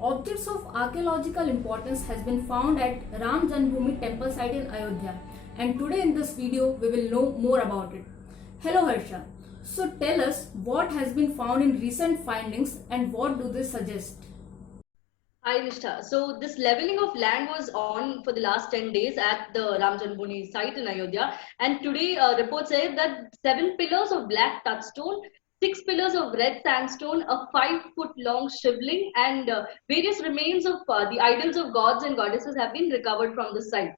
Objects of archaeological importance has been found at Ram Janmabhoomi temple site in Ayodhya, and today in this video we will know more about it. Hello Harsha. So tell us what has been found in recent findings and what do they suggest? Hi Nishtha. So this leveling of land was on for the last 10 days at the Ram Janmabhoomi site in Ayodhya, and today reports say that 7 pillars of black touchstone, 6 pillars of red sandstone, a 5 foot long shivling, and various remains of the idols of gods and goddesses have been recovered from the site.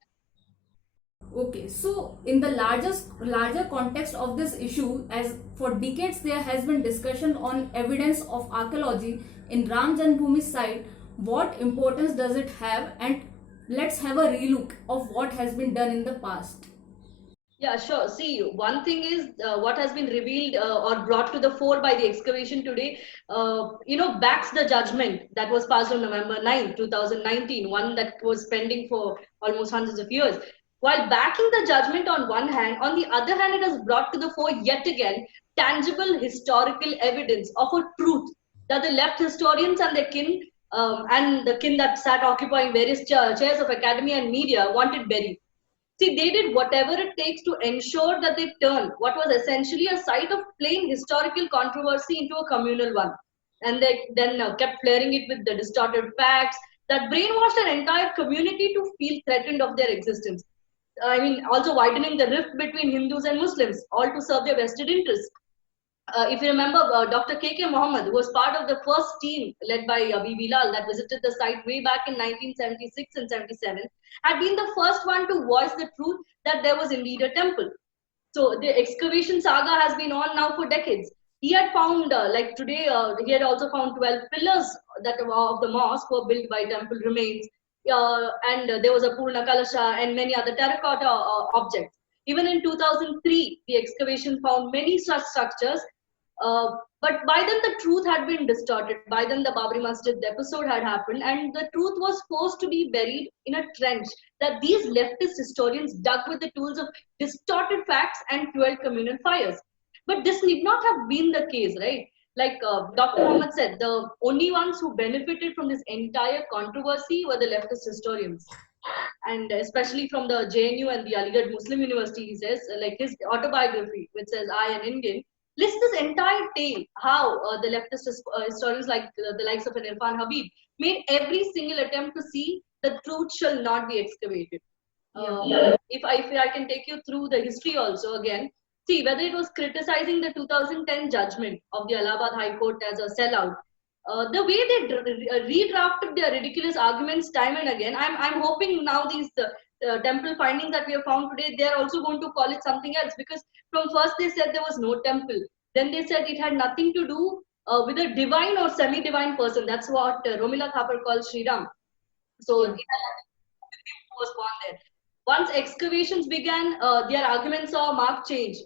Okay, so in the larger context of this issue, as for decades there has been discussion on evidence of archaeology in Ram Janmabhoomi site, what importance does it have, and let's have a relook of what has been done in the past. Yeah, sure. See, one thing is what has been revealed or brought to the fore by the excavation today, backs the judgment that was passed on November 9, 2019, one that was pending for almost hundreds of years. While backing the judgment on one hand, on the other hand, it has brought to the fore yet again tangible historical evidence of a truth that the left historians and their kin and the kin that sat occupying various chairs of academia and media wanted buried. See, they did whatever it takes to ensure that they turned what was essentially a site of plain historical controversy into a communal one. And they then kept flaring it with the distorted facts that brainwashed an entire community to feel threatened of their existence. I mean, also widening the rift between Hindus and Muslims, all to serve their vested interests. If you remember, Dr. K.K. Mohammed, who was part of the first team led by B.B. Lal that visited the site way back in 1976 and 77, had been the first one to voice the truth that there was indeed a temple. So the excavation saga has been on now for decades. He had found, like today, he had also found 12 pillars that of the mosque were built by temple remains. And there was a Purna Kalasha and many other terracotta objects. Even in 2003, the excavation found many such structures, but by then the truth had been distorted. By then the Babri Masjid episode had happened, and the truth was forced to be buried in a trench that these leftist historians dug with the tools of distorted facts and fueled communal fires. But this need not have been the case, right? Like Dr. Mohammed said, the only ones who benefited from this entire controversy were the leftist historians, and especially from the JNU and the Aligarh Muslim University. He says, like his autobiography, which says "I an Indian," lists this entire tale how the leftist historians like the likes of an Irfan Habib made every single attempt to see the truth shall not be excavated. If I can take you through the history also again, see whether it was criticizing the 2010 judgment of the Allahabad High Court as a sellout, the way they redrafted their ridiculous arguments time and again. I'm hoping now these temple findings that we have found today, they are also going to call it something else, because from first they said there was no temple, then they said it had nothing to do with a divine or semi-divine person. That's what Romila Thapar calls Sri Ram. So Yeah. it had nothing to do with him who was born there. Once excavations began, their arguments saw a marked change.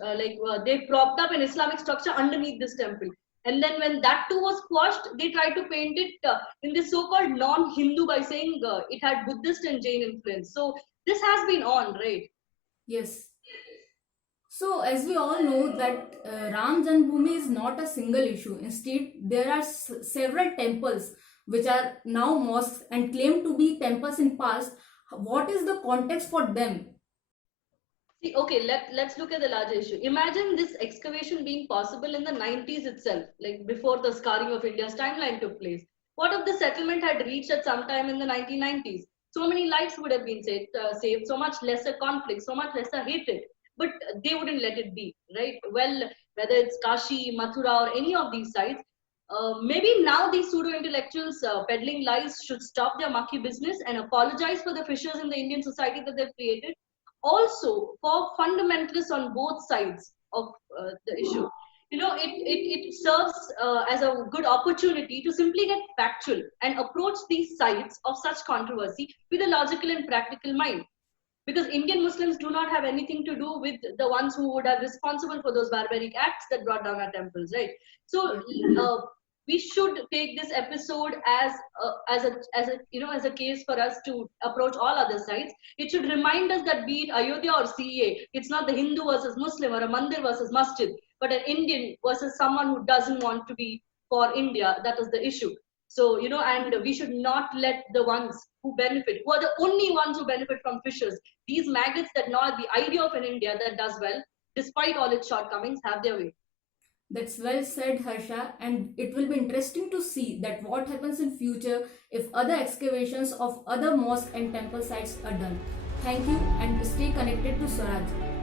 They propped up an Islamic structure underneath this temple. And then when that too was quashed, they tried to paint it in this so-called non-Hindu by saying it had Buddhist and Jain influence. So this has been on, right? Yes. So, as we all know that Ram Janmabhoomi is not a single issue. Instead, there are several temples which are now mosques and claim to be temples in past. What is the context for them? See, okay, let's look at the larger issue. Imagine this excavation being possible in the 90s itself, like before the scarring of India's timeline took place. What if the settlement had reached at some time in the 1990s? So many lives would have been saved, so much lesser conflict, so much lesser hatred. But they wouldn't let it be, right? Well, whether it's Kashi, Mathura, or any of these sites, maybe now these pseudo intellectuals peddling lies should stop their mucky business and apologize for the fissures in the Indian society that they've created. Also, for fundamentalists on both sides of the issue, it serves as a good opportunity to simply get factual and approach these sites of such controversy with a logical and practical mind, because Indian Muslims do not have anything to do with the ones who would have responsible for those barbaric acts that brought down our temples, right? So we should take this episode as a case for us to approach all other sides. It should remind us that be it Ayodhya or CA, it's not the Hindu versus Muslim or a mandir versus masjid, but an Indian versus someone who doesn't want to be for India. That is the issue. So, and we should not let the ones who benefit, who are the only ones who benefit from fishes, these maggots that not the idea of an India that does well, despite all its shortcomings, have their way. That's well said, Harsha, and it will be interesting to see that what happens in future if other excavations of other mosque and temple sites are done. Thank you and stay connected to Swaraj.